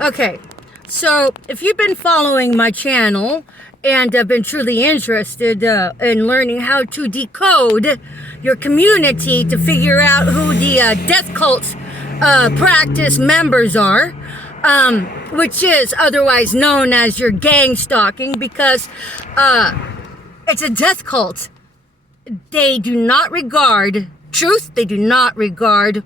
Okay, so if you've been following my channel and have been truly interested in learning how to decode your community to figure out who the death cult practice members are, which is otherwise known as your gang stalking, because it's a death cult. They do not regard truth. They do not regard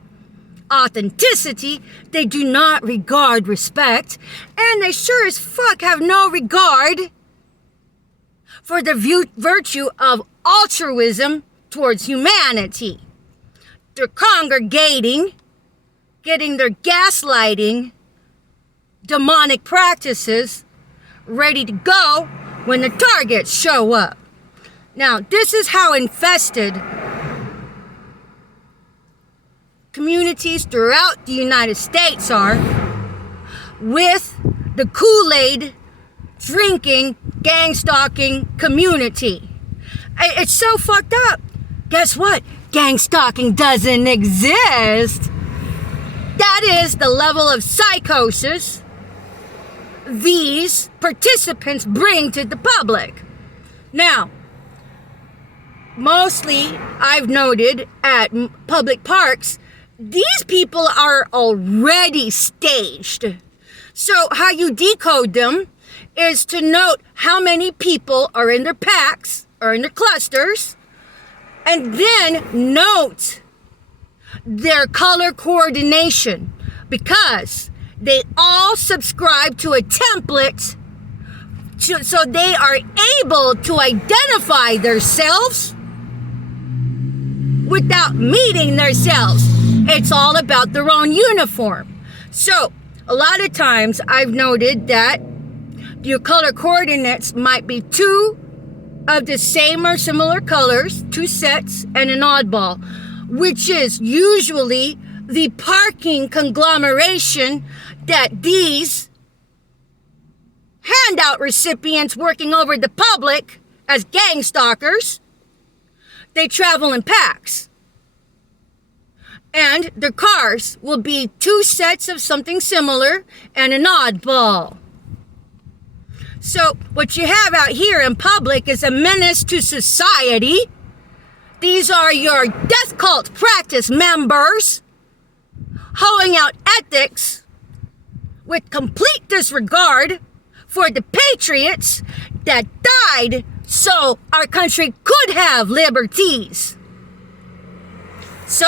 authenticity. They do not regard respect. And they sure as fuck have no regard for the virtue of altruism towards humanity. They're congregating, getting their gaslighting, demonic practices ready to go when the targets show up. Now, this is how infested communities throughout the United States are with the Kool-Aid drinking, gang stalking community. It's so fucked up. Guess what? Gang stalking doesn't exist. That is the level of psychosis these participants bring to the public. Now, mostly I've noted at public parks, these people are already staged. So how you decode them is to note how many people are in their packs or in their clusters, and then note their color coordination, because they all subscribe to a template so they are able to identify themselves without meeting themselves. It's all about their own uniform. So a lot of times I've noted that your color coordinates might be two of the same or similar colors, two sets, and an oddball, which is usually the parking conglomeration that these handout recipients working over the public as gang stalkers, they travel in packs. And their cars will be two sets of something similar and an oddball. So what you have out here in public is a menace to society. These are your death cult practice members hoeing out ethics with complete disregard for the patriots that died so our country could have liberties. So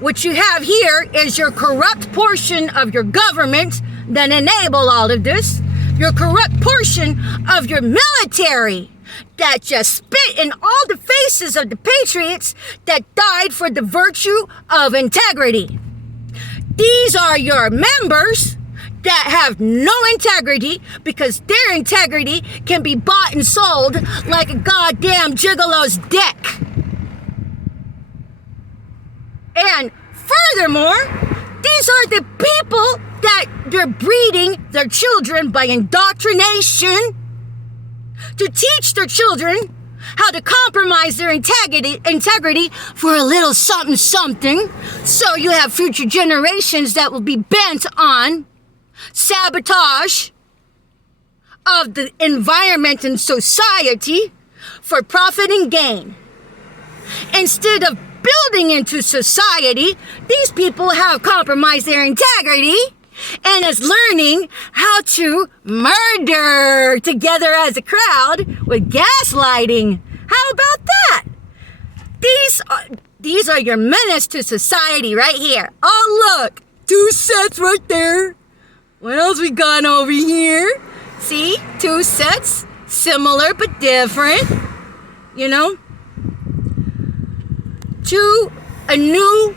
what you have here is your corrupt portion of your government that enable all of this, your corrupt portion of your military that just spit in all the faces of the patriots that died for the virtue of integrity. These are your members that have no integrity, because their integrity can be bought and sold like a goddamn gigolo's dick. And furthermore, these are the people that they're breeding their children by indoctrination to teach their children how to compromise their integrity for a little something something. So you have future generations that will be bent on sabotage of the environment and society for profit and gain. Instead of building into society, these people have compromised their integrity and is learning how to murder together as a crowd with gaslighting. How about that? These are your menace to society right here. Oh, look, two sets right there. What else we got over here? See, two sets, similar but different, you know? To a new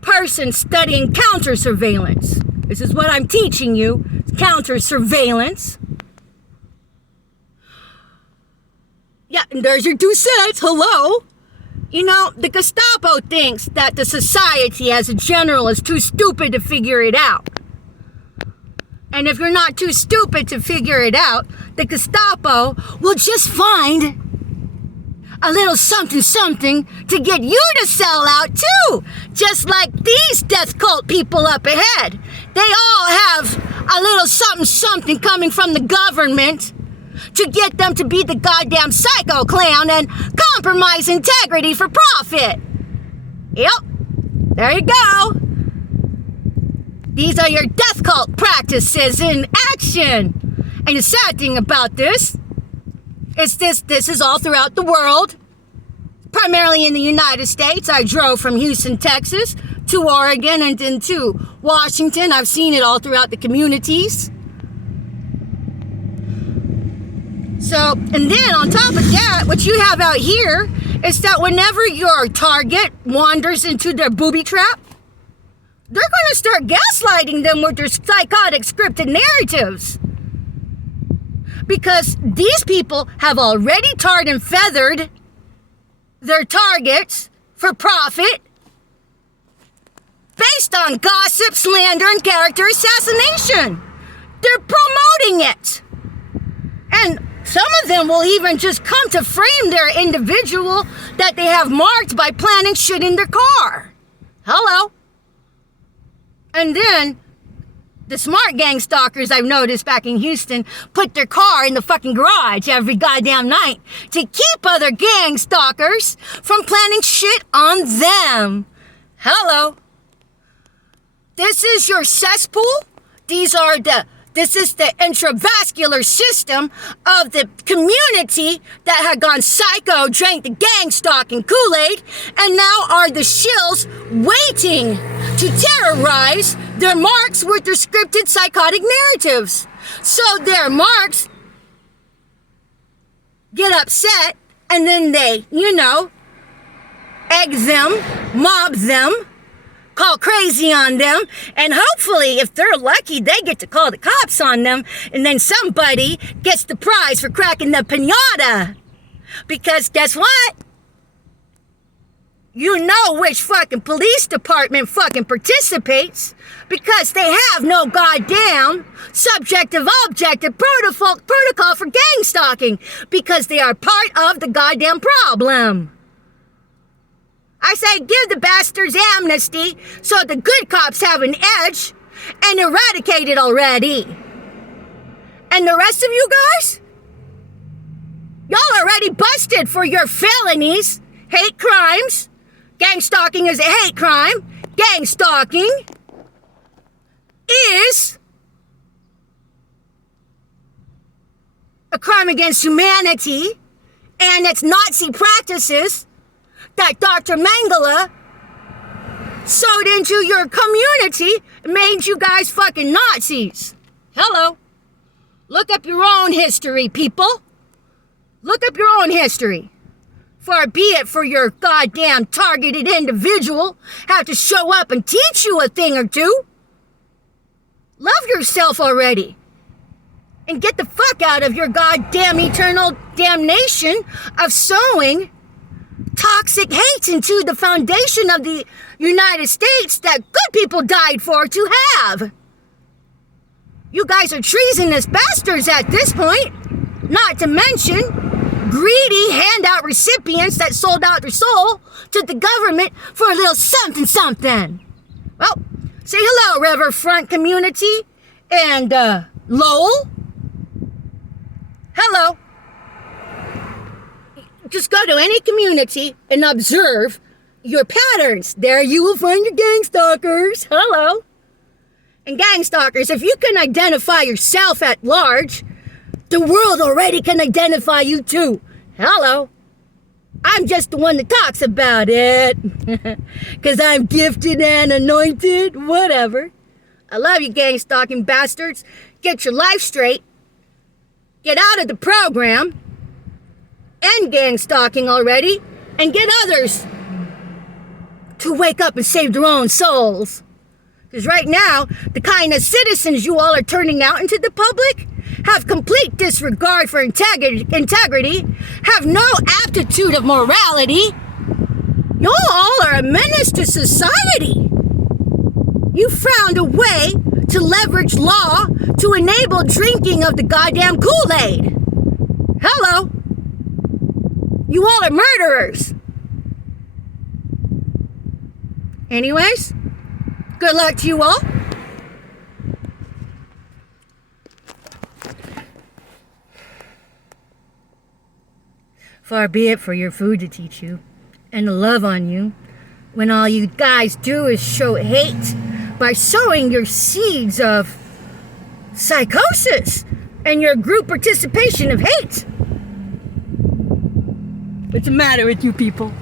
person studying counter surveillance. This is what I'm teaching you, counter surveillance. Yeah, and there's your two sets, hello. You know, the Gestapo thinks that the society as a general is too stupid to figure it out. And if you're not too stupid to figure it out, the Gestapo will just find a little something something to get you to sell out too. Just like these death cult people up ahead. They all have a little something something coming from the government to get them to be the goddamn psycho clown and compromise integrity for profit. Yep, there you go. These are your death cult practices in action. And the sad thing about this is this is all throughout the world, primarily in the United States. I drove from Houston, Texas to Oregon and then to Washington. I've seen it all throughout the communities. So, and then on top of that, what you have out here is that whenever your target wanders into their booby trap, they're going to start gaslighting them with their psychotic scripted narratives. Because these people have already tarred and feathered their targets for profit based on gossip, slander, and character assassination. They're promoting it. And some of them will even just come to frame their individual that they have marked by planting shit in their car. Hello. And then the smart gang stalkers I've noticed back in Houston put their car in the fucking garage every goddamn night to keep other gang stalkers from planting shit on them. Hello. This is your cesspool. This is the intravascular system of the community that had gone psycho, drank the gang stalking Kool-Aid, and now are the shills waiting to terrorize their marks with their scripted psychotic narratives. So their marks get upset, and then they, egg them, mob them, call crazy on them, and hopefully, if they're lucky, they get to call the cops on them, and then somebody gets the prize for cracking the piñata. Because guess what? You know which fucking police department fucking participates, because they have no goddamn subjective-objective protocol for gang stalking, because they are part of the goddamn problem. I say give the bastards amnesty so the good cops have an edge and eradicate it already. And the rest of you guys? Y'all already busted for your felonies, hate crimes. Gang stalking is a hate crime. Gang stalking is a crime against humanity, and it's Nazi practices that Dr. Mengele sowed into your community and made you guys fucking Nazis. Hello. Look up your own history, people. Look up your own history. Far be it for your goddamn targeted individual have to show up and teach you a thing or two. Love yourself already. And get the fuck out of your goddamn eternal damnation of sowing toxic hate into the foundation of the United States that good people died for to have. You guys are treasonous bastards at this point. Not to mention greedy handout recipients that sold out their soul to the government for a little something something. Well, say hello, Riverfront community and Lowell. Hello. Just go to any community and observe your patterns. There you will find your gang stalkers. Hello. And gang stalkers, if you can identify yourself at large, the world already can identify you too. Hello. I'm just the one that talks about it. Because I'm gifted and anointed. Whatever. I love you, gang stalking bastards. Get your life straight. Get out of the program. End gang stalking already, and get others to wake up and save their own souls. Because right now, the kind of citizens you all are turning out into the public have complete disregard for integrity, have no aptitude of morality. Y'all all are a menace to society. You found a way to leverage law to enable drinking of the goddamn Kool-Aid. Hello. You all are murderers. Anyways, good luck to you all. Far be it for your food to teach you and to love on you when all you guys do is show hate by sowing your seeds of psychosis and your group participation of hate. What's the matter with you people?